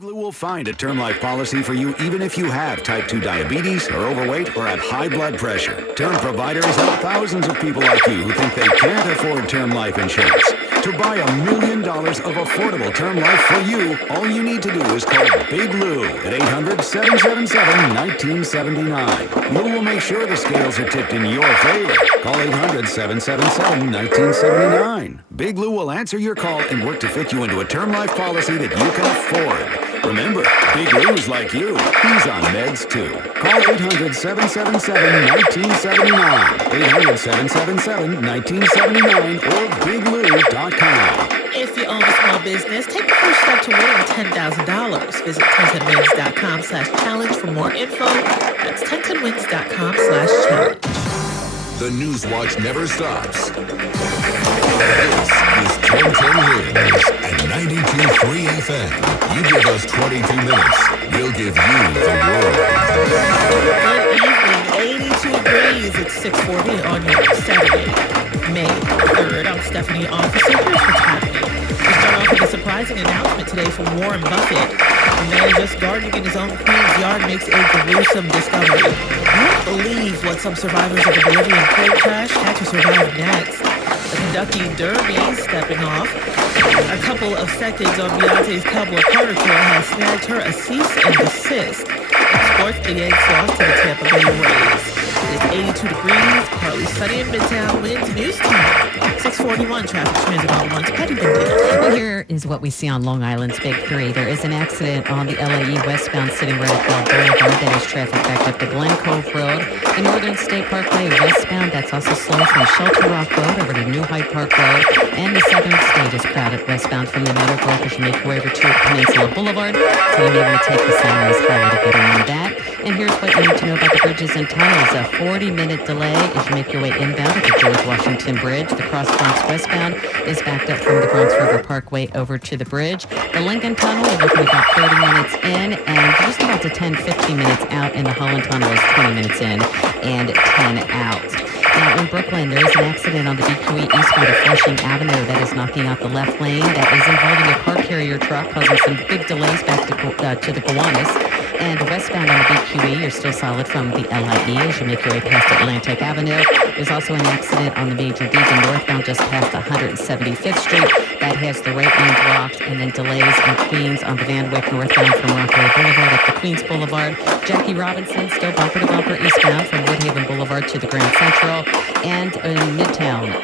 Glue will find a term life policy for you even if you have type 2 diabetes, are overweight, or have high blood pressure. Term providers help thousands of people like you who think they can't afford term life insurance. To buy $1 million of affordable term life for you, all you need to do is call Big Lou at 800-777-1979. Lou will make sure the scales are tipped in your favor. Call 800-777-1979. Big Lou will answer your call and work to fit you into a term life policy that you can afford. Remember, Big Lou's like you. He's on meds too. Call 800-777-1979. 800-777-1979 or BigLou.com. If you own a small business, take the first step to winning $10,000. Visit 1010wins.com/challenge for more info. That's 1010wins.com/challenge. The News Watch never stops. This is 1010 Wins at 92.3 FM. You give us 22 minutes, we'll give you the world. Good evening, 82 degrees. It's 6:40 on your Saturday, May 3rd. I'm Stephanie Officer. Here's what's happening. We start off with a surprising announcement today from Warren Buffett. The man just gardening in his own Queens yard makes a gruesome discovery. You won't believe what some survivors of the Bolivian plane crash had to survive next. The Kentucky Derby stepping off. A couple of seconds on Beyonce's Cowboy Carter tour has snagged her a cease and desist. In sports, the Yanks lost to the Tampa Bay Rays. It's 82 degrees, partly sunny in Midtown, winds news time. 641 traffic transit all once. Petty Bandito. Well, here is what we see on Long Island's Big Three. There is an accident on the LAE westbound sitting right at Bell Boulevard. That is traffic backed up to Glen Cove Road. The Northern State Parkway westbound, that's also slow from Shelter Rock Road over to New Hyde Park Road. And the Southern State is crowded westbound from the Meadowbrook as you make your way over to Peninsula Boulevard. So you may want to take the Sunrise Highway to get around that. And here's what you need to know about the bridges and tunnels. A 40-minute delay as you make your way inbound at the George Washington Bridge. The Cross Bronx westbound is backed up from the Bronx River Parkway over to the bridge. The Lincoln Tunnel, we're looking about 30 minutes in and just about to 10-15 minutes out. And the Holland Tunnel is 20 minutes in and 10 out. Now in Brooklyn, there is an accident on the BQE eastbound of Flushing Avenue that is knocking out the left lane. That is involving a car carrier truck, causing some big delays back to the Gowanus. And westbound on the BQE, you're still solid from the LIE as you make your way past Atlantic Avenue. There's also an accident on the Major Deegan northbound just past 175th Street. That has the right lane blocked, and then delays in Queens on the Van Wyck northbound from Rockaway Boulevard up to Queens Boulevard. Jackie Robinson still bumper to bumper eastbound from Woodhaven Boulevard to the Grand Central. And in Midtown,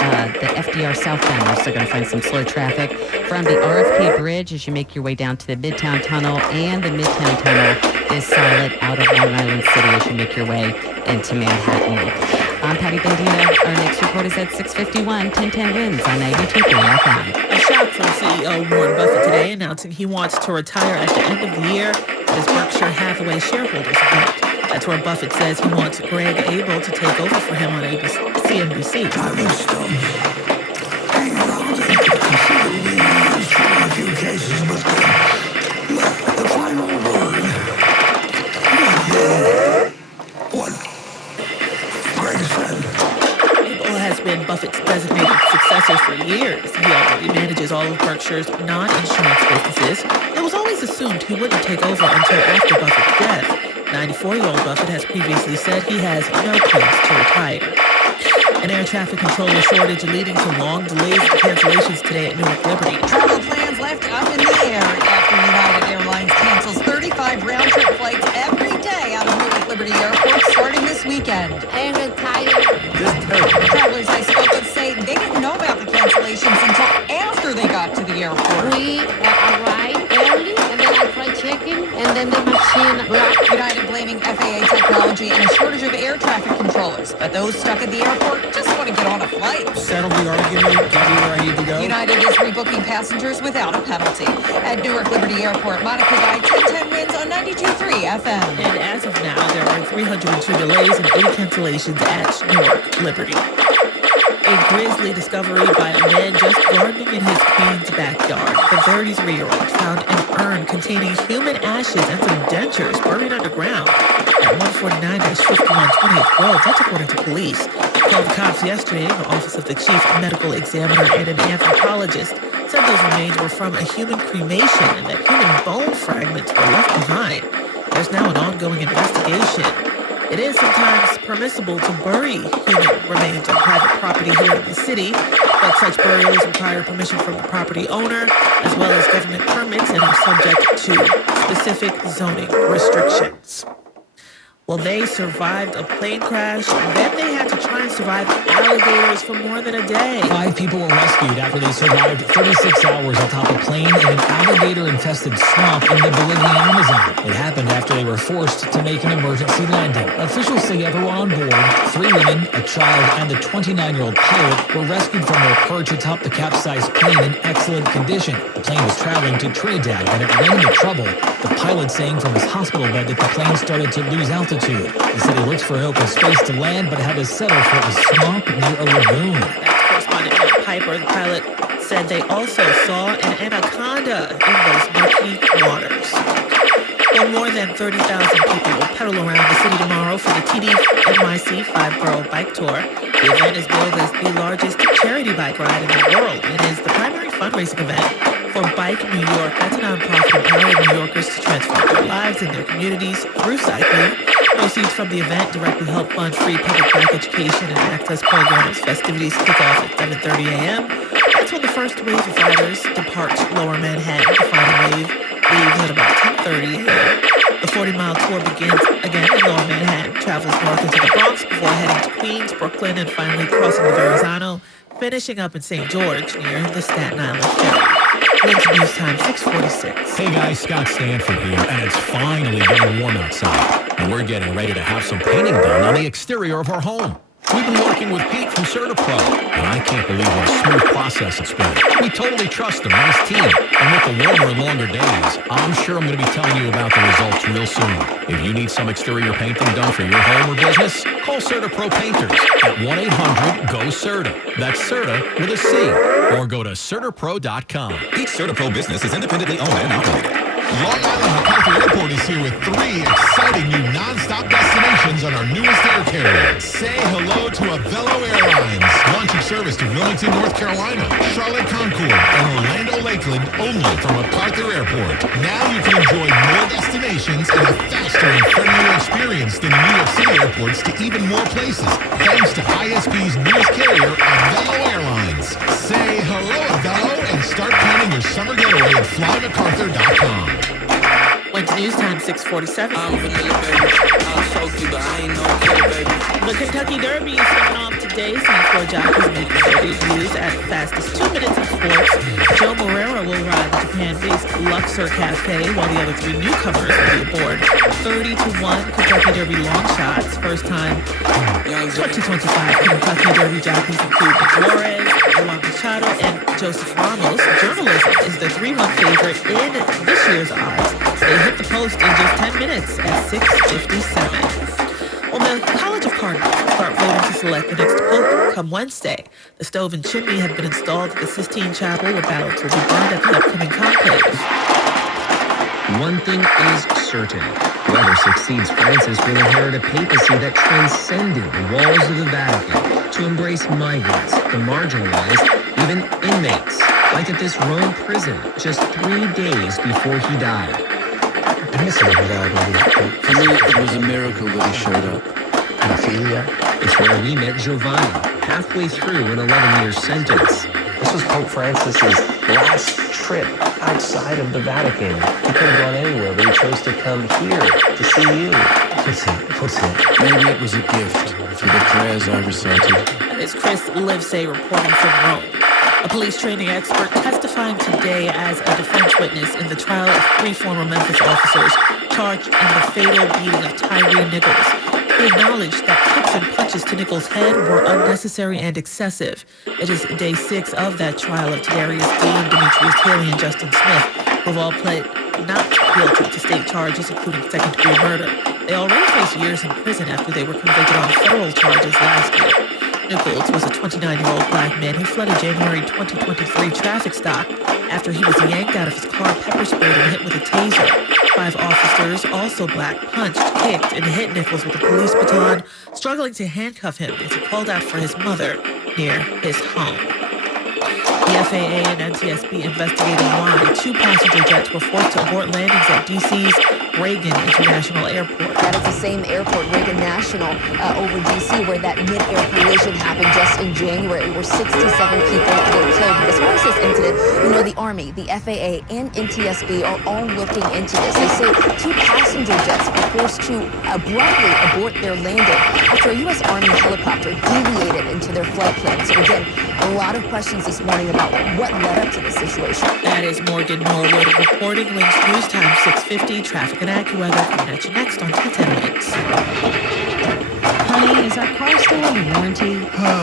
the FDR southbound, you're still going to find some slow traffic from the RFK Bridge as you make your way down to the Midtown Tunnel, and the Midtown Tunnel is solid out of Long Island City as you make your way into Manhattan. I'm Patty Bandino. Our next report is at 6:51. 1010 Wins on 92.3 FM. A shock from CEO Warren Buffett today announcing he wants to retire at the end of the year as Berkshire Hathaway shareholders vote. That's where Buffett says he wants Greg Abel to take over for him on CNBC. I would still hang around and consider being used in a few cases, but the final word what Greg said. Abel has been Buffett's designated successor for years. He already manages all of Berkshire's non-insurance businesses. It was always assumed he wouldn't take over until after Buffett's death. 94-year-old Buffett has previously said he has no plans to retire. An air traffic controller shortage leading to long delays and cancellations today at Newark Liberty. Travel plans left up in the air after United Airlines cancels 35 round-trip flights every day out of Newark Liberty Airport starting this weekend. I am retired. Travelers I spoke with say they didn't know about the cancellations until after they got to the airport. We arrived early, and then I tried checking, and then the machine blocked. United blaming FAA technology and a shortage of air traffic controllers. But those stuck at the airport just want to get on a flight. Settle the argument, get me where I need to go. United is rebooking passengers without a penalty. At Newark Liberty Airport, Monica Guy, 1010 Wins on 92.3 FM. And as of now, there are 302 delays and 80 cancellations at Newark Liberty. A grisly discovery by a man just gardening in his Queens backyard. The 33-year-old found an urn containing human ashes and some dentures buried underground at 149-51 20th Road. That's according to police. Called cops yesterday in the office of the chief medical examiner and an anthropologist said said those remains were from a human cremation and that human bone fragments were left behind. There's now an ongoing investigation. It is sometimes permissible to bury human remains on private property here in the city, but such burials require permission from the property owner, as well as government permits, and are subject to specific zoning restrictions. Well, they survived a plane crash, then they had to try and survive alligators for more than a day. 5 people were rescued after they survived 36 hours atop a plane in an alligator-infested swamp in the Bolivian Amazon. It happened after they were forced to make an emergency landing. Officials say everyone on board, 3 women, a child, and the 29-year-old pilot, were rescued from their perch atop the capsized plane in excellent condition. The plane was traveling to Trinidad when it ran into trouble. The pilot saying from his hospital bed that the plane started to lose altitude. He said he looked for an open space to land, but had to settle for a swamp near a lagoon. That's correspondent Matt Piper. The pilot said they also saw an anaconda in those murky waters. Well, more than 30,000 people will pedal around the city tomorrow for the TD NYC 5-Borough Bike Tour. The event is billed as the largest charity bike ride in the world. It is the primary fundraising event for Bike New York. That's a nonprofit empowering New Yorkers to transform their lives and their communities through cycling. Proceeds from the event directly help fund free public bike education and access programs. Festivities kick off at 7:30 a.m. That's when the first wave of riders depart Lower Manhattan. The final wave leaves at about 10:30 a.m. The 40-mile tour begins again in Lower Manhattan, travels north into the Bronx before heading to Queens, Brooklyn, and finally crossing the Verrazano, finishing up in St. George near the Staten Island Ferry. Wins News Time 6:46. Hey guys, Scott Stanford here, and it's finally getting warm outside. And we're getting ready to have some painting done on the exterior of our home. We've been working with Pete from CertaPro, and I can't believe what a smooth process it's been. We totally trust him and his team, and with the warmer and longer days, I'm sure I'm going to be telling you about the results real soon. If you need some exterior painting done for your home or business, call CertaPro Painters at 1-800-GO-CERTA. That's CERTA with a C, or go to CertaPro.com. Each CertaPro business is independently owned and operated. Long Island MacArthur Airport is here with 3 exciting new non-stop destinations on our newest air carrier. Say hello to Avello Airlines, launching service to Wilmington, North Carolina, Charlotte Concord, and Orlando Lakeland only from MacArthur Airport. Now you can enjoy more destinations and a faster and friendlier experience than New York City airports to even more places, thanks to ISP's newest carrier, Avello Airlines. Say hello, Avello, and start planning your summer getaway at flymacarthur.com. Went to News Time 6:47. I'm vanilla, baby. I'm salty, but I ain't no killer, baby. The Kentucky Derby is kicking off today. St. Floor jockeys making their debuts at fastest 2 minutes in sports. Joe Moreira will ride the Japan-based Luxor Cafe, while the other 3 newcomers will be aboard 30-1 Kentucky Derby long shots. First time 2025 Kentucky Derby jockeys include Nick Juarez, Juan Machado, and Joseph Ramos. Journalism is the 3-1 favorite in this year's odds. They hit the post in just 10 minutes at 6:57. Well, the College of Cardinals will start voting to select the next pope come Wednesday. The stove and chimney have been installed at the Sistine Chapel, where ballots will be burned at the upcoming conclave. One thing is certain. Whoever succeeds Francis will inherit a papacy that transcended the walls of the Vatican to embrace migrants, the marginalized, even inmates, like at this Rome prison just 3 days before he died. For me, it was a miracle that he showed up. Pedophilia? It's where we met Giovanni, halfway through an 11-year sentence. This was Pope Francis's last trip outside of the Vatican. He could have gone anywhere, but he chose to come here to see you. Puts it. Maybe it was a gift for the prayers I recited. That is Chris Livesay reporting from Rome. A police training expert testifying today as a defense witness in the trial of 3 former Memphis officers charged in the fatal beating of Tyree Nichols. He acknowledged that kicks and punches to Nichols' head were unnecessary and excessive. It is day 6 of that trial of Tadarius Dean, Demetrius Haley, and Justin Smith, who have all pled not guilty to state charges, including second-degree murder. They already face years in prison after they were convicted on federal charges last year. Nichols was a 29-year-old black man who fled a January 2023 traffic stop after he was yanked out of his car, pepper sprayed, and hit with a taser. 5 officers, also black, punched, kicked, and hit Nichols with a police baton, struggling to handcuff him as he called out for his mother near his home. The FAA and NTSB investigating why 2 passenger jets were forced to abort landings at D.C.'s Reagan International Airport. That is the same airport, Reagan National, over D.C., where that mid-air collision happened just in January, where 67 people were killed. But as far as this incident, the Army, the FAA, and NTSB are all looking into this. They say 2 passenger jets were forced to abruptly abort their landing after a U.S. Army helicopter deviated into their flight plan. So again, a lot of questions this morning about what led up to this situation. That is Morgan Norwood reporting. Wings News Time 6:50. Traffic and AccuWeather coming at you next on 1010 Wings. Honey, is our car still under warranty? No,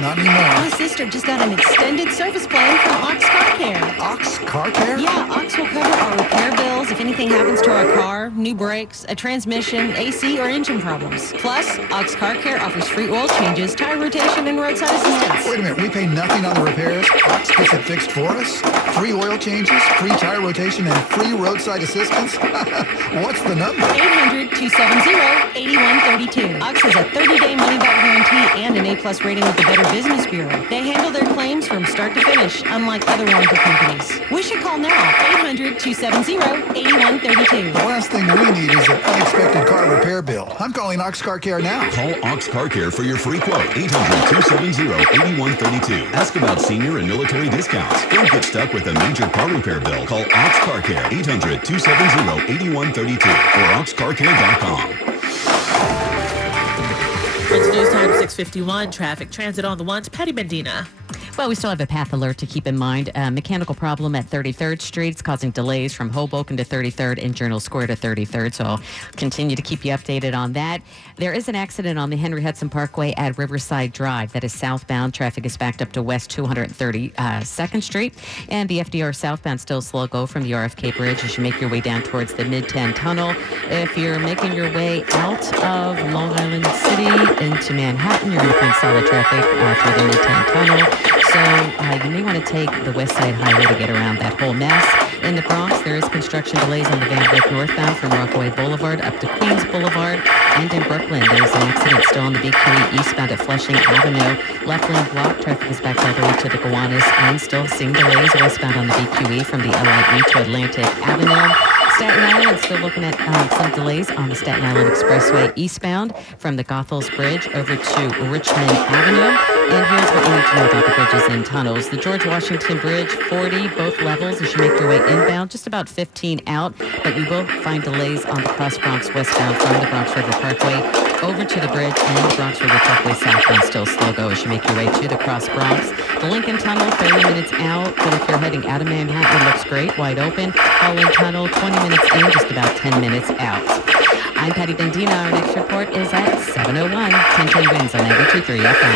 not anymore. My sister just got an extended service plan from Ox Car Care. Ox Car Care? Yeah, Ox will cover our repair bills if anything happens to our car, new brakes, a transmission, AC, or engine problems. Plus, Ox Car Care offers free oil changes, tire rotation, and roadside assistance. Wait a minute, we pay nothing on the repairs? Ox gets it fixed for us? Free oil changes, free tire rotation, and free roadside assistance? What's the number? 800-270-8132. Ox has a 30-day money-back guarantee and an A-plus rating with the Better Business Bureau. They handle their claims from start to finish, unlike other warranty companies. We should call now, 800-270-8132. The last thing we need is an unexpected car repair bill. I'm calling Ox Car Care now. Call Ox Car Care for your free quote. 800-270-8132. Ask about senior and military discounts. Don't get stuck with a major car repair bill. Call Ox Car Care. 800-270-8132 or oxcarcare.com. It's News Time 6:51. Traffic transit on the ones. Patty Bendina. Well, we still have a path alert to keep in mind. A mechanical problem at 33rd Street. It's causing delays from Hoboken to 33rd and Journal Square to 33rd. So I'll continue to keep you updated on that. There is an accident on the Henry Hudson Parkway at Riverside Drive. That is southbound. Traffic is backed up to West 232nd Street. And the FDR southbound still slow go from the RFK Bridge as you make your way down towards the Mid-10 Tunnel. If you're making your way out of Long Island City into Manhattan, you're going to find solid traffic through the Mid-10 Tunnel. So you may want to take the West Side Highway to get around that whole mess. In the Bronx, there is construction delays on the Van Wyck northbound from Rockaway Boulevard up to Queens Boulevard. And in Brooklyn, there's an accident still on the BQE eastbound at Flushing Avenue. Left lane block traffic is backed all the way to the Gowanus and still seeing delays westbound on the BQE from the LIE to Atlantic Avenue. Staten Island, still looking at some delays on the Staten Island Expressway eastbound from the Goethals Bridge over to Richmond Avenue. And here's what you need to know about the bridges and tunnels. The George Washington Bridge, 40, both levels as you make your way inbound, just about 15 out, but you will find delays on the Cross Bronx westbound from the Bronx River Parkway over to the bridge, and the Bronx River Parkway southbound still slow go as you make your way to the Cross Bronx. The Lincoln Tunnel, 30 minutes out, but if you're heading out of Manhattan, it looks great, wide open. Holland Tunnel, 20 minutes in, just about 10 minutes out. I'm Patty Bendina. Our next report is at 7:01. 1010 Wins on 92.3 FM.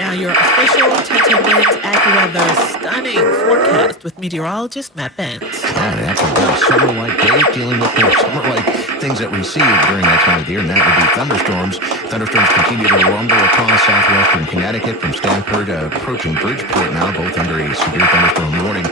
Now your official 1010 Wins AccuWeather stunning forecast with meteorologist Matt Benz. After a summer-like day, dealing with more summer-like things that we see during that time of the year, and that would be thunderstorms. Thunderstorms continue to rumble across southwestern Connecticut from Stamford approaching Bridgeport now, both under a severe thunderstorm warning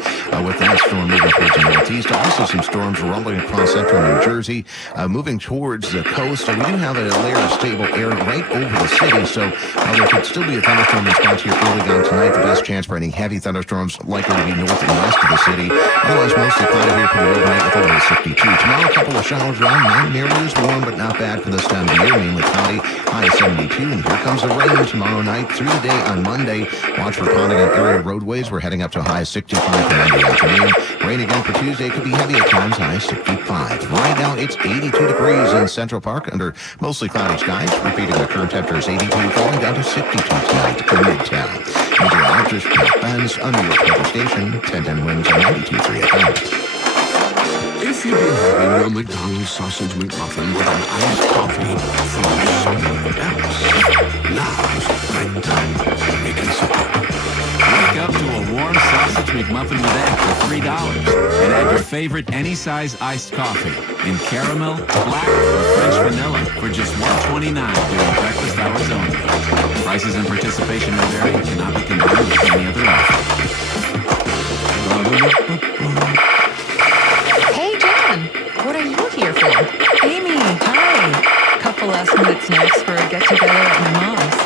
with that storm moving towards the northeast. Also some storms rumbling across central New Jersey, moving towards the coast. So we do have a layer of stable air right over the city, so there could still be a thunderstorm response here early on tonight. The best chance for any heavy thunderstorms likely to be north and west of the city. Otherwise, mostly cloudy here pretty overnight with a low of 62. Tomorrow, a couple of showers around, not nearly as warm, but not bad for this time of year, mainly cloudy, high of 72. And here comes the rain tomorrow night through the day on Monday. Watch for ponding on area roadways. We're heading up to a high of 65 for Monday afternoon. Rain again for Tuesday. Could be heavy at times, high of 65. Right now, it's 82 degrees in Central Park under mostly cloudy skies. Repeating the current temperature is 82, falling down to 62 tonight in Midtown. Meteorologist Matt Benz on New York Weather Station, 1010 Wins on 92.3 FM. If you've been having your McDonald's sausage McMuffin with an iced coffee from someone else, now's the right time to make it simple. Wake up to a warm sausage McMuffin with egg for $3 and add your favorite any-size iced coffee in caramel, black, or French vanilla for just $1.29 during breakfast hours only. Prices and participation may vary and cannot be combined with any other offer. Hey, John. What are you here for? Amy, hi. Couple last minute snacks for a get-together at my mom's.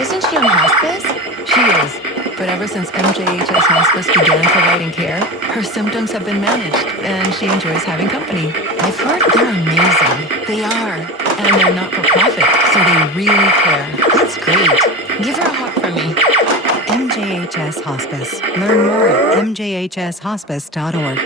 Isn't she on hospice? She is. But ever since MJHS Hospice began providing care, her symptoms have been managed, and she enjoys having company. I've heard they're amazing. They are, and they're not for profit, so they really care. That's great. Give her a hug for me. MJHS Hospice. Learn more at mjhshospice.org.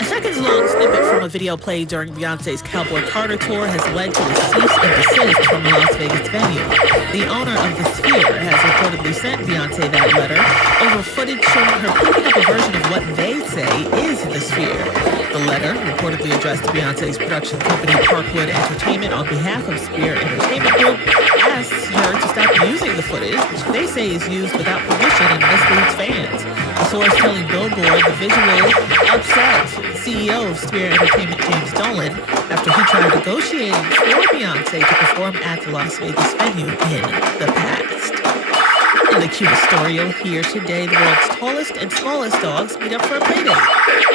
A seconds-long snippet from a video played during Beyoncé's Cowboy Carter tour has led to a cease and desist from a Las Vegas venue. The owner of the Sphere has reportedly sent Beyoncé that letter over footage showing her picking up a version of what they say is the Sphere. The letter, reportedly addressed to Beyoncé's production company Parkwood Entertainment on behalf of Sphere Entertainment Group, asks her to stop using the footage, which they say is used without permission and misleads fans. A source telling Billboard the visual upset the CEO of Sphere Entertainment, James Dolan, after he tried negotiating for Beyoncé to perform at the Las Vegas venue in the past. In the cutest story you'll hear today, the world's tallest and smallest dogs meet up for a playdate.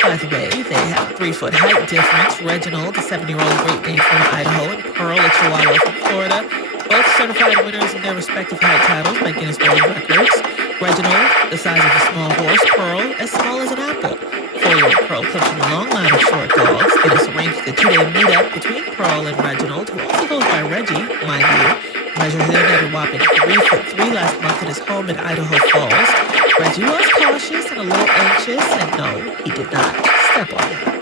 By the way, they have a 3-foot height difference. Reginald, a 7-year-old Great Dane from Idaho, and Pearl, a Chihuahua from Florida, both certified winners in their respective height titles by Guinness World Records. Reginald, the size of a small horse. Pearl, as small as an apple. 4-year-old Pearl comes from a long line of short dogs. Guinness arranged the 2-day meetup between Pearl and Reginald, who also goes by Reggie, mind you. Measured in at a whopping 3'3" last month at his home in Idaho Falls. Reggie was cautious and a little anxious, and no, he did not step on her.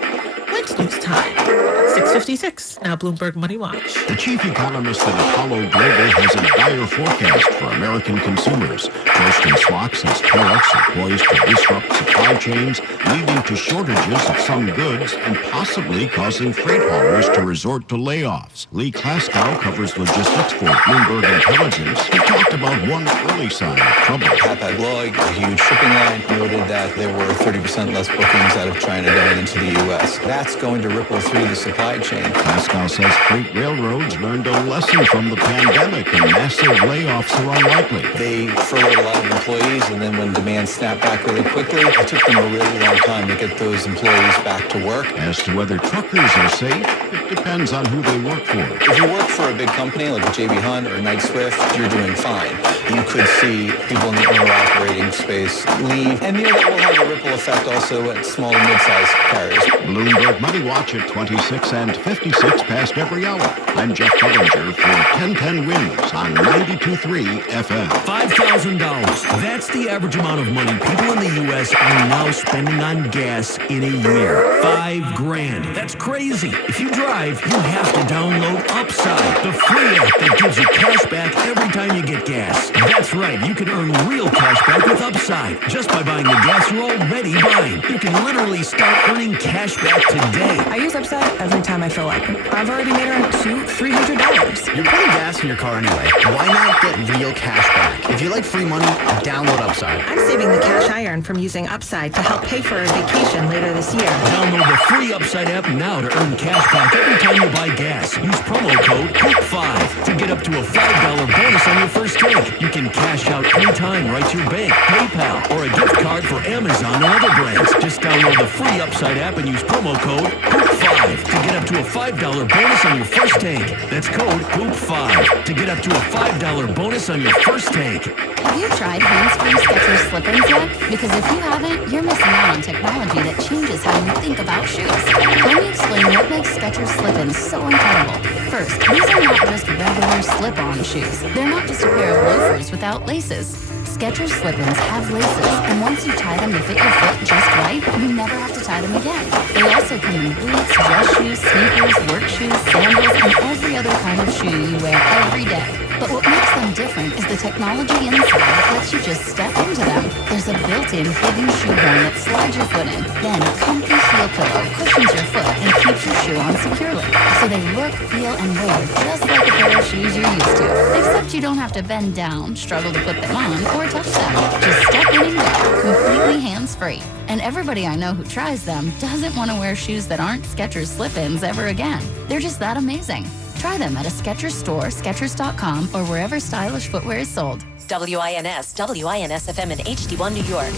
When's news time? 6:56. Now Bloomberg Money Watch. The chief economist at Apollo Global has a dire forecast for American consumers. Torsten Slok says tariffs are poised to disrupt supply chains, leading to shortages of some goods and possibly causing freight haulers to resort to layoffs. Lee Klaskow covers logistics for Bloomberg Intelligence. He talked about one early sign of trouble. Hapag-Lloyd, a huge shipping line, noted that there were 30% less bookings out of China going into the U.S. That's going to ripple through the supply chain. Klaskow says freight railroads learned a lesson from the pandemic and massive layoffs are unlikely. They furloughed a lot of employees, and then when demand snapped back really quickly, it took them a really long time to get those employees back to work. As to whether truckers are safe, it depends on who they work for. If you work for a big company like a J.B. Hunt or Knight Swift, you're doing fine. You could see people in the owner-operating space leave, and that will have a ripple effect also at small and mid-sized carriers. Bloomberg Money Watch at 26 and 56 past every hour. I'm Jeff Bellinger for 1010 Wins on 92.3 FM. $5,000. That's the average amount of money people in the U.S. are now spending on gas in a year. $5,000. That's crazy. If you drive, you have to download Upside, the free app that gives you cash back every time you get gas. That's right. You can earn real cash back with Upside just by buying the gas you're already buying. You can literally start earning cash back today. I use Upside every time I fill up. I've already made around $300. You're putting gas in your car anyway. Why not get real cash back? If you like free money, download Upside. I'm saving the cash I earn from using Upside to help pay for a vacation later this year. Download the free Upside app now to earn cash back every time you buy gas. Use promo code HOOP5 to get up to a $5 bonus on your first tank. You can cash out anytime right to your bank, PayPal, or a gift card for Amazon and other brands. Just download the free Upside app and use promo code HOOP5 to get up to a $5 bonus on your first tank. That's code HOOP5 to get up to a $5 bonus on your first tank. Have you tried hands-free Skechers slip-ins yet? Because if you haven't, you're missing out on technology that changes how you think about shoes. Let me explain what makes Skechers slip-ins so incredible. First, these are not just regular slip-on shoes. They're not just a pair of loafers without laces. Skechers slip-ins have laces, and once you tie them to fit your foot just right, you never have to tie them again. They also come in boots, dress shoes, sneakers, work shoes, sandals, and every other kind of shoe you wear every day. But what makes them different is the technology inside that lets you just step into them. There's a built-in hidden shoe horn that slides your foot in. Then a comfy heel pillow cushions your foot and keeps your shoe on securely. So they look, feel, and wear just like a pair of shoes you're used to. Except you don't have to bend down, struggle to put them on, or touch them. Just step in and go, completely hands-free. And everybody I know who tries them doesn't want to wear shoes that aren't Skechers slip-ins ever again. They're just that amazing. Try them at a Skechers store, Skechers.com, or wherever stylish footwear is sold. WINS FM in HD1 New York.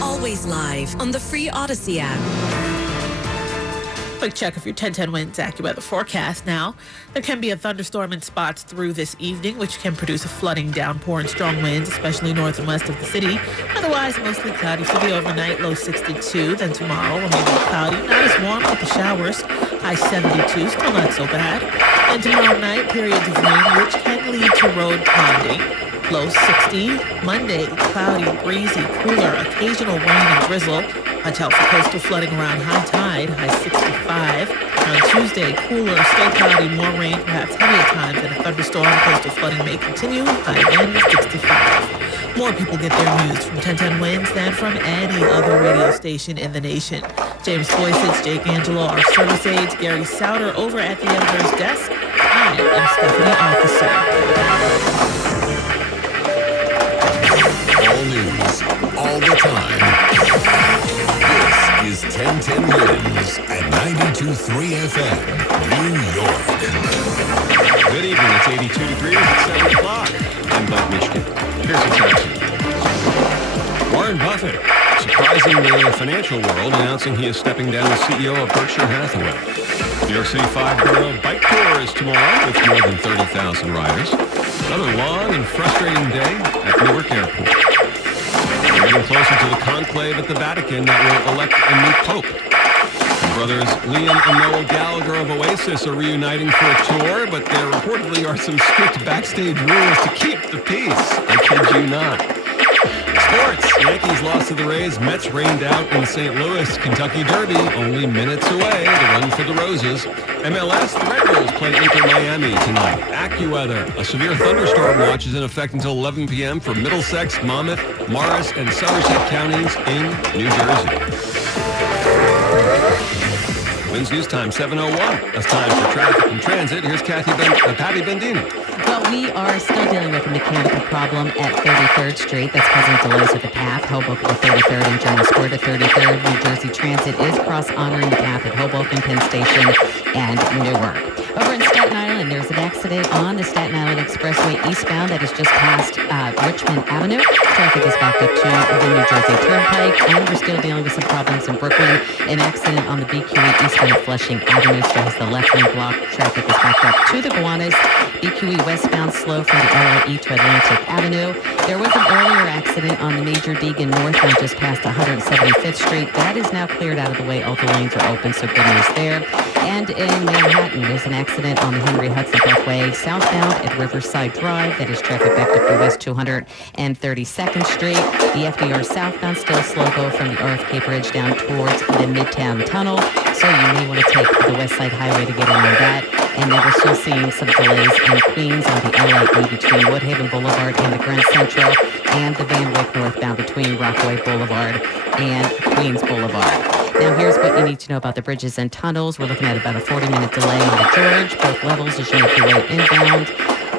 Always live on the free Odyssey app. Quick check of your 1010 Winds AccuWeather forecast now. There can be a thunderstorm in spots through this evening, which can produce a flooding downpour and strong winds, especially north and west of the city. Otherwise, mostly cloudy for the overnight, low 62. Then tomorrow will be cloudy, not as warm with the showers, high 72, still not so bad. And tomorrow night, periods of rain, which can lead to road ponding. Low 60. Monday, cloudy, breezy, cooler, occasional rain and drizzle. Watch out for coastal flooding around high tide, high 65. On Tuesday, cooler, still cloudy, more rain, perhaps heavy at times, and a thunderstorm. Coastal flooding may continue, high again 65. More people get their news from 1010 Winds than from any other radio station in the nation. James Boyce, Jake Angelo, our service aides, Gary Souter over at the editor's desk. I am Stephanie Officer. All news, all the time. This is 1010 Winds at 92.3 FM, New York. Good evening. It's 82 degrees at 7 o'clock. I'm Bud Mishkin. Here's what's happening. Warren Buffett surprising the financial world, announcing he is stepping down as CEO of Berkshire Hathaway. New York City 5-borough bike tour is tomorrow with more than 30,000 riders. Another long and frustrating day at Newark Airport. We're getting closer to the conclave at the Vatican that will elect a new pope. The brothers Liam and Noel Gallagher of Oasis are reuniting for a tour, but there reportedly are some strict backstage rules to keep the peace. I kid you not. Sports. Yankees lost to the Rays. Mets rained out in St. Louis. Kentucky Derby only minutes away to run for the Roses. MLS, the Red Bulls play Inter Miami tonight. AccuWeather. A severe thunderstorm watch is in effect until 11 p.m. for Middlesex, Monmouth, Morris, and Somerset counties in New Jersey. Winds News Time, 7:01. That's time for traffic and transit. Here's Patty Bendini. Well, we are still dealing with a mechanical problem at 33rd Street that's causing delays with the path. Hoboken to 33rd and General Square to 33rd. New Jersey Transit is cross-honoring the path at Hoboken, Penn Station, and Newark. Over in Staten Island, there's an accident on the Staten Island Expressway eastbound that is just past Richmond Avenue. Traffic is backed up to the New Jersey Turnpike, and we're still dealing with some problems in Brooklyn. An accident on the BQE eastbound at Flushing Avenue still has the left lane blocked. Traffic is backed up to the Gowanus. BQE westbound slow from the LIE to Atlantic Avenue. There was an earlier accident on the Major Deegan northbound just past 175th Street. That is now cleared out of the way. All the lanes are open, so good news there. And in Manhattan, there's an accident on the Henry Hudson Parkway southbound at Riverside Drive. That is traffic backed up to West 232nd Street. The FDR southbound still slow go from the RFK Bridge down towards the Midtown Tunnel. So you may want to take the West Side Highway to get around that. And then we're still seeing some delays in Queens on the LIE between Woodhaven Boulevard and the Grand Central, and the Van Wyck northbound between Rockaway Boulevard and Queens Boulevard. Now here's what you need to know about the bridges and tunnels. We're looking at about a 40-minute delay on the George, both levels as you make your way inbound.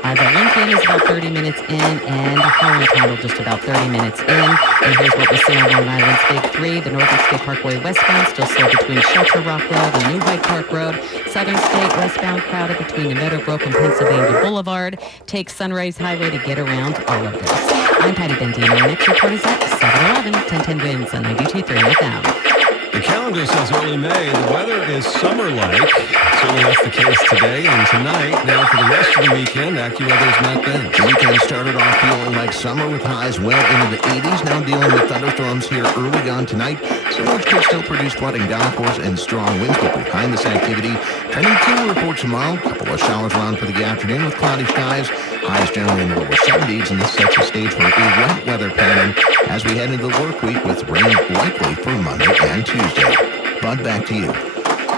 The Lincoln is about 30 minutes in, and the Holland Tunnel just about 30 minutes in. And here's what we see on Long Island's Big Three. The Northern State Parkway westbound still slow between Shelter Rock Road and New Hyde Park Road. Southern State westbound crowded between the Meadowbrook and Pennsylvania Boulevard. Take Sunrise Highway to get around all of this. I'm Patty Bendino. Our next report is at 7:11. 1010 Winds on 92.3 FM. The calendar says early May. The weather is summer-like. Certainly that's the case today and tonight. Now for the rest of the weekend, AccuWeather's Matt Benz. The weekend started off feeling like summer with highs well into the 80s. Now dealing with thunderstorms here early on tonight. Some of which could still produce flooding downpours and strong winds. But behind this activity, trending cooler report tomorrow. A couple of showers around for the afternoon with cloudy skies. Highs generally in the lower 70s. And this sets the stage for a wet weather pattern as we head into the work week with rain likely for Monday and Tuesday. Bud, back to you.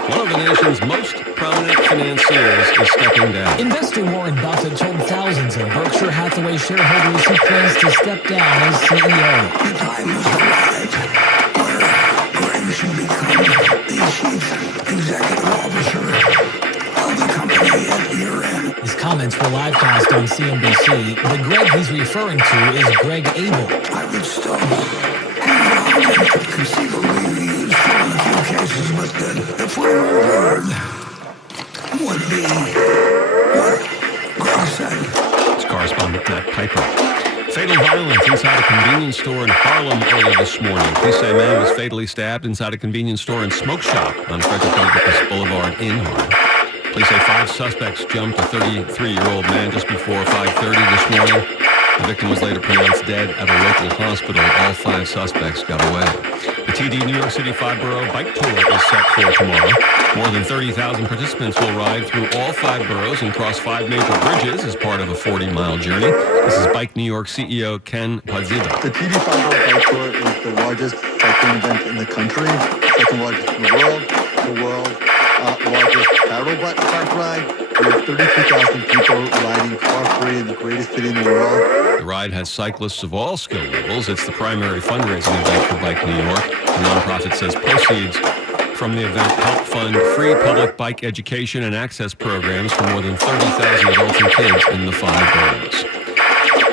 One of the nation's most prominent financiers is stepping down. Investor Warren Buffett told thousands of Berkshire Hathaway shareholders he plans to step down as CEO. The time has arrived where Greg should become the chief executive officer of the company at year-end. His comments were live cast on CNBC. The Greg he's referring to is Greg Abel. I would still hang around and could conceivably be used for in a few cases, but the final word would be what Greg said. It's correspondent Matt Piper. Fatal violence violence inside a convenience store in Harlem early this morning. Police say a man was fatally stabbed inside a convenience store and smoke shop on Frederick Douglass Boulevard in Harlem. Police say 5 suspects jumped a 33-year-old man just before 5:30 this morning. The victim was later pronounced dead at a local hospital. All 5 suspects got away. The TD New York City 5-borough bike tour is set for tomorrow. More than 30,000 participants will ride through all 5 boroughs and cross 5 major bridges as part of a 40-mile journey. This is Bike New York CEO Ken Pazziba. The TD 5-borough bike tour is the largest cycling event in the country, second largest in the world largest paddle bike ride. We have 32,000 people riding car-free in the greatest city in the world. The ride has cyclists of all skill levels. It's the primary fundraising event for Bike New York. The nonprofit says proceeds from the event help fund free public bike education and access programs for more than 30,000 adults and kids in the 5 boroughs.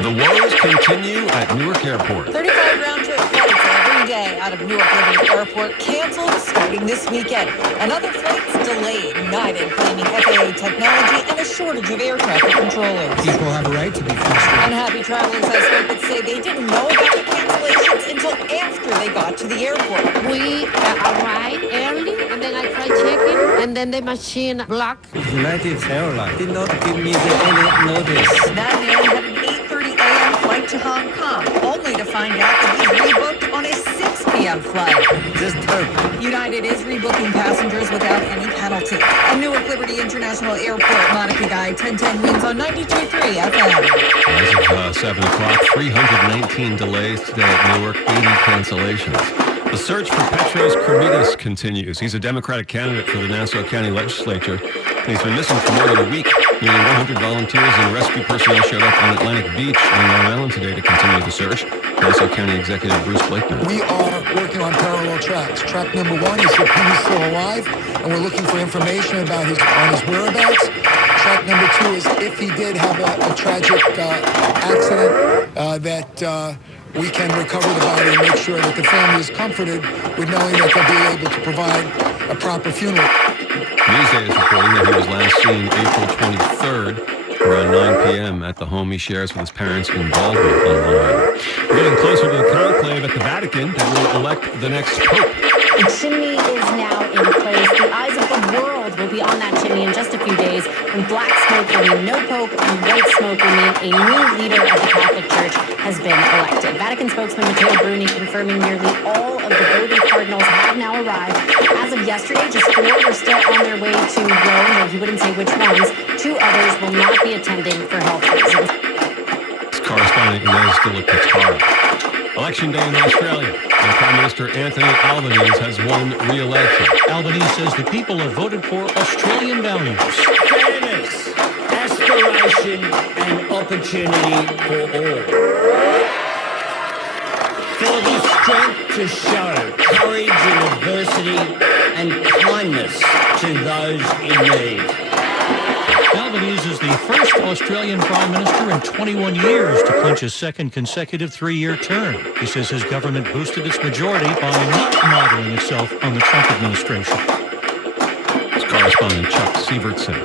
The woes continue at Newark Airport. 35 round-trip flights every day out of Newark Liberty Airport canceled starting this weekend. And other flights delayed. United blaming FAA technology and a shortage of air traffic controllers. People have a right to be frustrated. Unhappy travelers I spoke with say they didn't know about the cancellations until after they got to the airport. We arrived early, and then I tried checking, and then the machine blocked. United Airlines did not give me any notice. That man had an 8:30 a.m. flight to Hong Kong, only to find out that he's rebooked on a 6 p.m. flight. Just hope. United is rebooking passengers without any penalty. At Newark Liberty International Airport, Monica Guy, 1010 wins on 92.3 FM. As of 7 o'clock, 319 delays today at Newark, 80 cancellations. The search for Petros Kermidas continues. He's a Democratic candidate for the Nassau County Legislature, and he's been missing for more than a week. Nearly 100 volunteers and rescue personnel showed up on Atlantic Beach on Long Island today to continue the search. Nassau County Executive Bruce Blakeman. We are working on parallel tracks. Track number 1 is if he's still alive, and we're looking for information about his whereabouts. Track number 2 is if he did have a tragic accident that we can recover the body and make sure that the family is comforted with knowing that they'll be able to provide a proper funeral. Newsday is reporting that he was last seen April 23rd around 9 p.m. at the home he shares with his parents in Baldwin on Long Island. We're getting closer to the conclave at the Vatican that will elect the next pope. The chimney is now in place. The eyes of the world will be on that chimney in just a few days, when black smoke will mean no pope and white smoke will mean a new leader of the Catholic Church has been elected. Vatican spokesman Matteo Bruni confirming nearly all of the voting cardinals have now arrived. As of yesterday, just 4 were still on their way to Rome, though he wouldn't say which ones. 2 others will not be attending for health reasons. Correspondent Inez de la Qatar. Election day in Australia, and Prime Minister Anthony Albanese has won re-election. Albanese says the people have voted for Australian values. Fairness, aspiration, and opportunity for all. For the strength to show courage in adversity and kindness to those in need. Albanese is the first Australian Prime Minister in 21 years to clinch a second consecutive 3-year term. He says his government boosted its majority by not modeling itself on the Trump administration. It's correspondent Chuck Sievertson.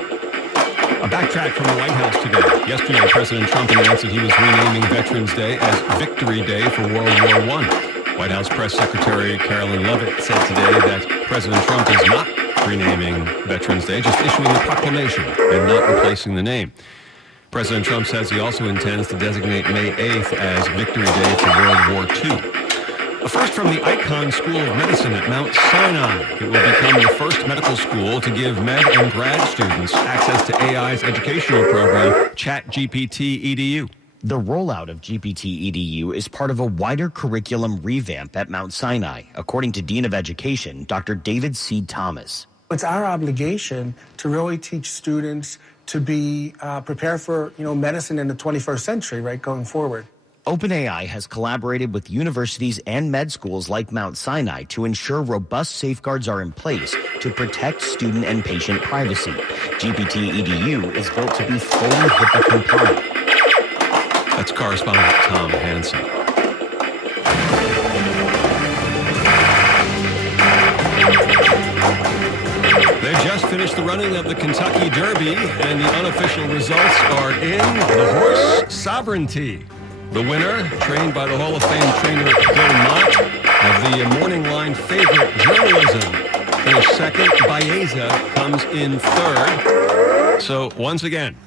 A backtrack from the White House today. Yesterday, President Trump announced that he was renaming Veterans Day as Victory Day for World War I. White House Press Secretary Carolyn Leavitt said today that President Trump is not renaming Veterans Day, just issuing a proclamation and not replacing the name. President Trump says he also intends to designate May 8th as Victory Day for World War II. A first from the Icahn School of Medicine at Mount Sinai. It will become the first medical school to give med and grad students access to AI's educational program, ChatGPT EDU. The rollout of GPT EDU is part of a wider curriculum revamp at Mount Sinai, according to Dean of Education, Dr. David C. Thomas. It's our obligation to really teach students to be prepared for, medicine in the 21st century, right, going forward. OpenAI has collaborated with universities and med schools like Mount Sinai to ensure robust safeguards are in place to protect student and patient privacy. GPT EDU is built to be fully HIPAA compliant. That's correspondent Tom Hansen. They just finished the running of the Kentucky Derby, and the unofficial results are in. The horse Sovereignty The winner, trained by the Hall of Fame trainer Bill Mott, of the morning line favorite Journalism, finished second. Baeza comes in third. So once again,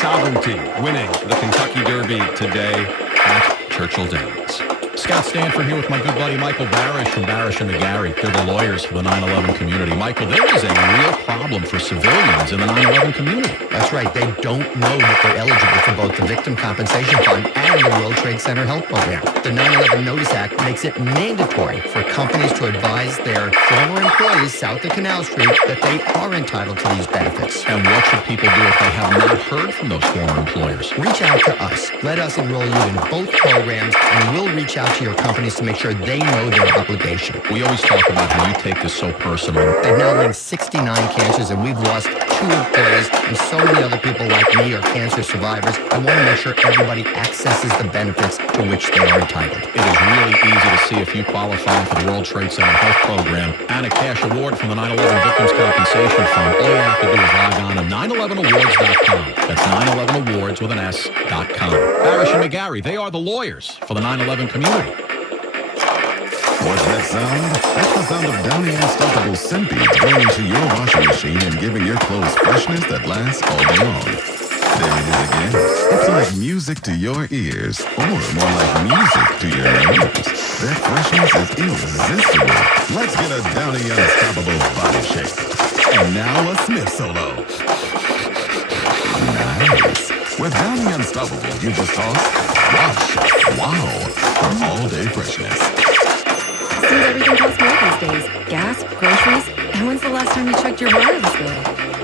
Sovereignty winning the Kentucky Derby today at Churchill Downs. Scott Stanford here with my good buddy Michael Barish from Barish and McGarry. They're the lawyers for the 9/11 community. Michael, there is a real problem for civilians in the 9/11 community. That's right. They don't know that they're eligible for both the Victim Compensation Fund and the World Trade Center Health Program. The 9/11 Notice Act makes it mandatory for companies to advise their former employees south of Canal Street that they are entitled to these benefits. And what should people do if they have not heard from those former employers? Reach out to us. Let us enroll you in both programs, and we'll reach out to your companies to make sure they know their obligation. We always talk about how you take this so personal. They've now linked 69 cancers, and we've lost 2 employees, and so many other people like me are cancer survivors. I want to make sure everybody accesses the benefits to which they are entitled. It is really easy to see if you qualify for the World Trade Center Health Program and a cash award from the 9/11 Victims Compensation Fund. All you have to do is log on to 911awards.com. That's 911awards with an S.com. Barish and McGarry, they are the lawyers for the 9/11 community. What's that sound? That's the sound of Downy Unstoppable Scent-Beads going into your washing machine and giving your clothes freshness that lasts all day long. There it is again. It's like music to your ears, or more like music to your nose. That freshness is irresistible. Let's get a Downy Unstoppable body shake. And now a Smith solo. Nice. With Downy Unstoppable, you just toss, wash, wow, for all-day freshness. Seems everything costs more these days. Gas, groceries, and when's the last time you checked your wireless bill?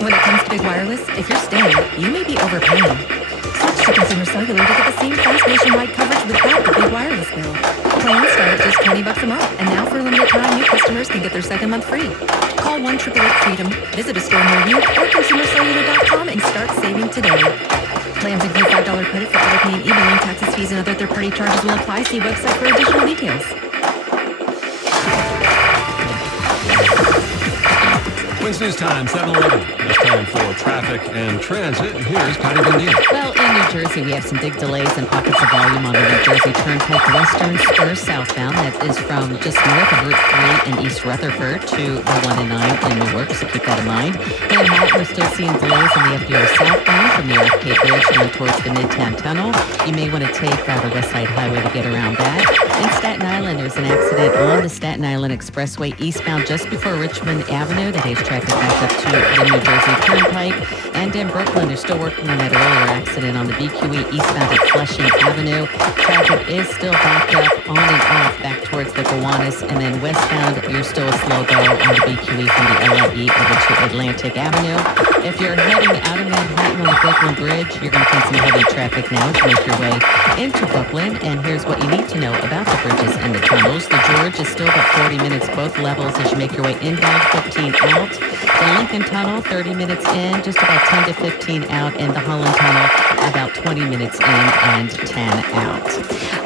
When it comes to big wireless, if you're staying, you may be overpaying. Switch to Consumer Cellular to get the same fast nationwide coverage without the big wireless bill. Plans start at just $20 a month, and now for a limited time, new customers can get their second month free. Call 1-888-FREEDOM, visit a store near you, or consumercellular.com and start saving today. Plans include $5 credit for auto-pay and e-billing. Taxes, fees, and other third-party charges will apply. See website for additional details. Twins News Time, 7:11. It's time for traffic and transit. Here's Patty Bendina. Well, in New Jersey, we have some big delays and pockets of volume on the New Jersey Turnpike Western Spur southbound. That is from just north of Route 3 in East Rutherford to the 1 and 9 in Newark, so keep that in mind. Manhattan, we're still seeing delays in the FDR southbound from the RFK Bridge down towards the Midtown Tunnel. You may want to take the West Side Highway to get around that. In Staten Island, there's an accident on the Staten Island Expressway eastbound just before Richmond Avenue. That has traffic back up to the New Jersey Turnpike. And in Brooklyn, they're still working on that earlier accident on the BQE eastbound at Flushing Avenue. Traffic is still backed up on and off back towards the Gowanus. And then westbound, you're still a slow go on the BQE from the LIE over to Atlantic Avenue. If you're heading out of Manhattan on the Brooklyn Bridge, you're going to find some heavy traffic now to make your way into Brooklyn. And here's what you need to know about the bridges and the tunnels. The George is still about 40 minutes both levels as you make your way inbound, 15 out. The Lincoln Tunnel, 30 minutes in, just about 10 to 15 out. And the Holland Tunnel, about 20 minutes in and 10 out.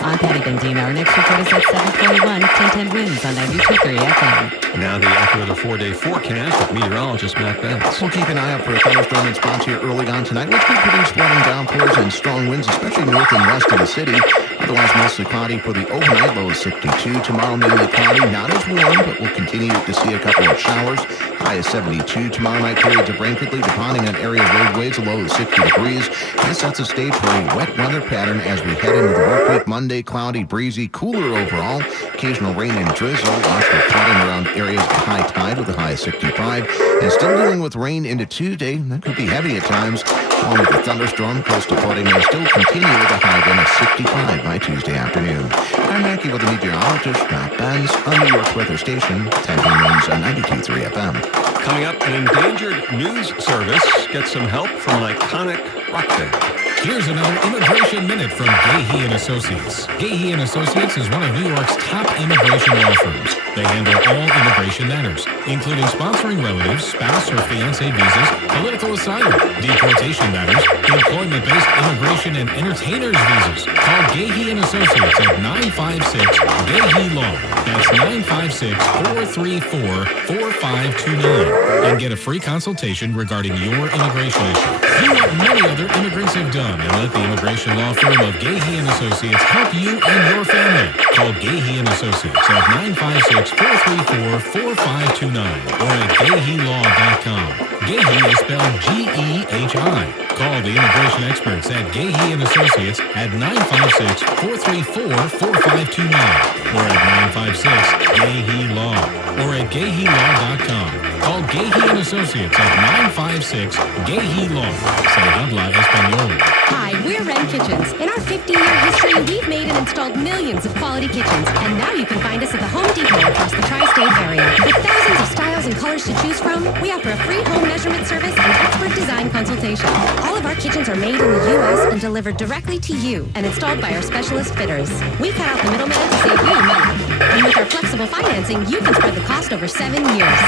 I'm Patty Bendina. Our next report is at 7:21. 1010 wins on 92.3 FM. Now the accurate 4-day forecast with meteorologist Matt Betts. We'll keep an eye out for a thunderstorm and spots here early on tonight, which could produce flooding downpours and strong winds, especially north and west of the city. Otherwise, mostly cloudy for the overnight, low of 62. Tomorrow, mainly cloudy, not as warm, but we'll continue to see a couple of showers. High of 72. Tomorrow night, periods of rain quickly, depending on area of roadways, a low of 60 degrees. This sets the stage for a wet weather pattern as we head into the work week. Monday, cloudy, breezy, cooler overall. Occasional rain and drizzle. Also flooding around areas of high tide with a high of 65. And still dealing with rain into Tuesday. That could be heavy at times. Along with the thunderstorm, coastal flooding may still continue with a high wind of 65 by Tuesday afternoon. I'm Mackie with the meteorologist, Matt Benz, on New York's weather station, 10 winds on 92.3 FM. Coming up, an endangered news service gets some help from an iconic rock band. Here's another Immigration Minute from Gahey & Associates. Gahey & Associates is one of New York's top immigration law firms. They handle all immigration matters, including sponsoring relatives, spouse or fiancé visas, political asylum, deportation matters, employment-based immigration and entertainers visas. Call Gahey & Associates at 956-GAHEY-LAW. That's 956-434-4529. And get a free consultation regarding your immigration issue. Do what many other immigrants have done and let the immigration law firm of Gahey & Associates help you and your family. Call Gahey & Associates at 956-434-4529 or at GaheyLaw.com. Gahey is spelled G-E-H-I. Call the immigration experts at Gahey & Associates at 956-434-4529 or at 956-GAHEY-LAW or at GaheyLaw.com. Call Gahey & Associates at 956-GAHEY-LAW. Say habla español. Hi, we're Wren Kitchens. In our 50-year history, we've made and installed millions of quality kitchens. And now you can find us at the Home Depot across the tri-state area. With thousands of styles and colors to choose from, we offer a free home measurement service and expert design consultation. All of our kitchens are made in the U.S. and delivered directly to you and installed by our specialist fitters. We cut out the middleman to save you money. And with our flexible financing, you can spread the cost over 7 years.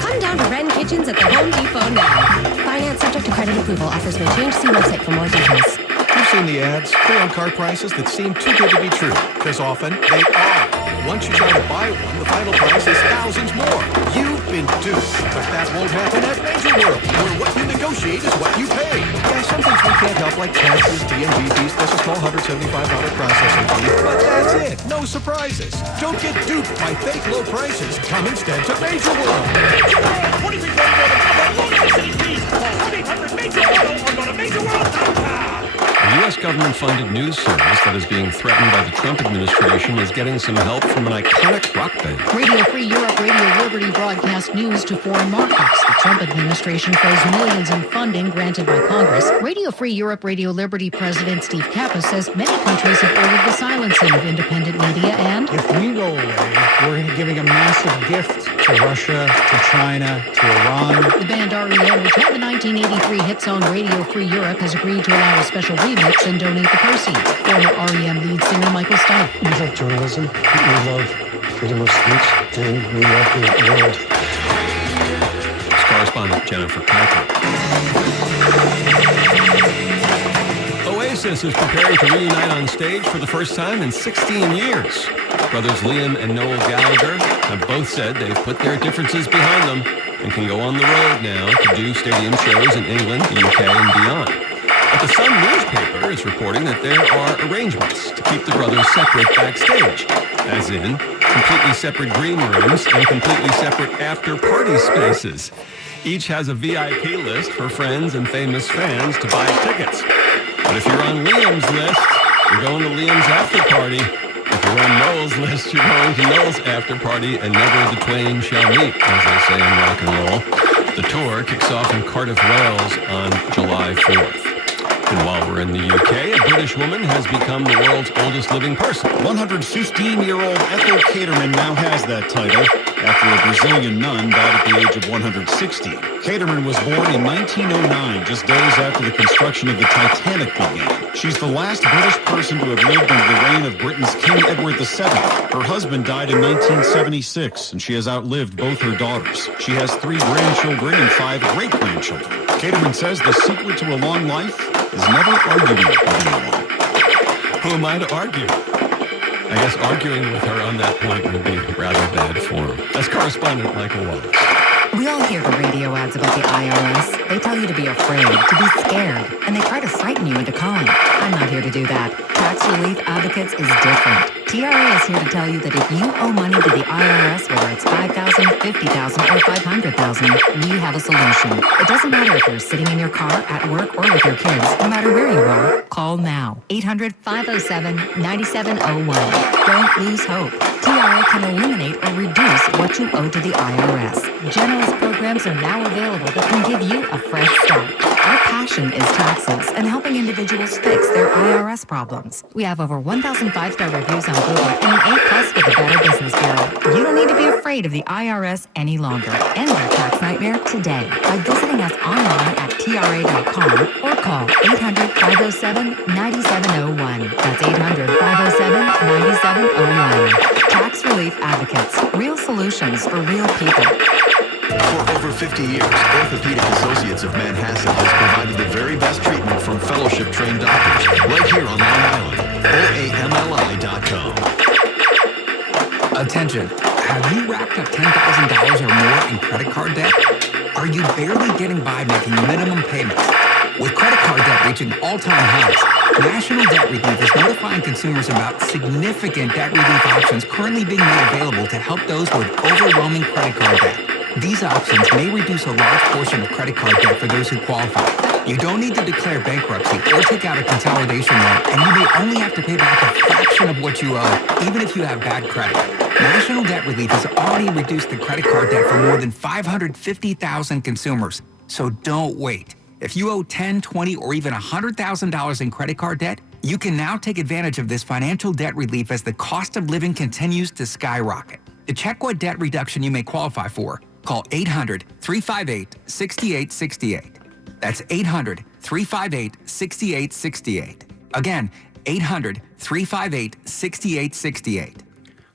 Come down to Wren Kitchens at the Home Depot now. Finance subject to credit approval. Offers may change. See website for more details. You've seen the ads, pre-owned car prices that seem too good to be true. Because often, they are. Once you try to buy one, the final price is thousands more. You've been duped. But that won't happen at Major World, where what you negotiate is what you pay. Yeah, some things we can't help, like taxes, DMV fees, plus a small $175 processing fee. But that's it. No surprises. Don't get duped by fake low prices. Come instead to Major World. Major World! 23 Low fees. Call 1-800-MAJOR-AUTO or go to MajorWorld.com. The U.S. government-funded news service that is being threatened by the Trump administration is getting some help from an iconic rock band. Radio Free Europe, Radio Liberty broadcast news to foreign markets. The Trump administration froze millions in funding granted by Congress. Radio Free Europe, Radio Liberty President Steve Kappa says many countries have ordered the silencing of independent media and... If we go away, we're giving a massive gift to Russia, to China, to Iran. The band REM, which had the 1983 hit song Radio Free Europe, has agreed to allow a special remix and donate the proceeds. Former REM lead singer Michael Stipe. We love journalism, we love freedom of speech, and we love the world. It's correspondent Jennifer Patrick. Oasis is preparing to reunite on stage for the first time in 16 years. Brothers Liam and Noel Gallagher have both said they've put their differences behind them and can go on the road now to do stadium shows in England, the UK, and beyond. But the Sun newspaper is reporting that there are arrangements to keep the brothers separate backstage, as in completely separate green rooms and completely separate after-party spaces. Each has a VIP list for friends and famous fans to buy tickets. But if you're on Liam's list, you're going to Liam's after-party. If you're on Noel's list, you're going to Noel's after-party, and never the twain shall meet, as they say in rock and roll. The tour kicks off in Cardiff, Wales on July 4th. And while we're in the UK, a British woman has become the world's oldest living person. 115-year-old Ethel Caterman now has that title after a Brazilian nun died at the age of 160. Caterman was born in 1909, just days after the construction of the Titanic began. She's the last British person to have lived under the reign of Britain's King Edward VII. Her husband died in 1976, and she has outlived both her daughters. She has 3 grandchildren and 5 great-grandchildren. Caterman says the secret to a long life is never arguing with anyone. Who am I to argue? I guess arguing with her on that point would be rather bad form. That's correspondent Michael Wallace. We all hear the radio ads about the IRS. They tell you to be afraid, to be scared, and they try to frighten you into calling. I'm not here to do that. Tax Relief Advocates is different. TRA is here to tell you that if you owe money to the IRS, whether it's $5,000, $50,000, or $500,000, we have a solution. It doesn't matter if you're sitting in your car, at work, or with your kids. No matter where you are, call now. 800-507-9701. Don't lose hope. TRA can eliminate or reduce what you owe to the IRS. Generous programs are now available that can give you a fresh start. Our passion is taxes and helping individuals fix their IRS problems. We have over 1,000 5-star reviews on Google and an A+ with the Better Business Bureau. You don't need to be afraid of the IRS any longer. End your tax nightmare today by visiting us online at TRA.com or call 800-507-9701. That's 800-507-9701. Tax Relief Advocates. Real solutions for real people. For over 50 years, Orthopedic Associates of Manhasset has provided the very best treatment from fellowship-trained doctors right here on Long Island. OAMLI.com. Attention. Have you racked up $10,000 or more in credit card debt? Are you barely getting by making minimum payments? With credit card debt reaching all-time highs, National Debt Relief is notifying consumers about significant debt relief options currently being made available to help those with overwhelming credit card debt. These options may reduce a large portion of credit card debt for those who qualify. You don't need to declare bankruptcy or take out a consolidation loan, and you may only have to pay back a fraction of what you owe, even if you have bad credit. National Debt Relief has already reduced the credit card debt for more than 550,000 consumers. So don't wait. If you owe $10, $20, or even $100,000 in credit card debt, you can now take advantage of this financial debt relief as the cost of living continues to skyrocket. To check what debt reduction you may qualify for, call 800-358-6868. That's 800-358-6868. Again, 800-358-6868.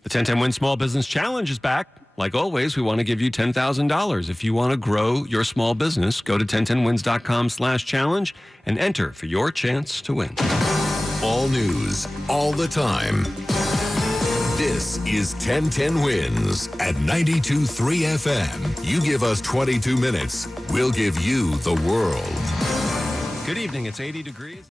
The 1010 Win Small Business Challenge is back. Like always, we want to give you $10,000. If you want to grow your small business, go to 1010wins.com/challenge and enter for your chance to win. All news, all the time. This is 1010 Wins at 92.3 FM. You give us 22 minutes, we'll give you the world. Good evening. It's 80 degrees.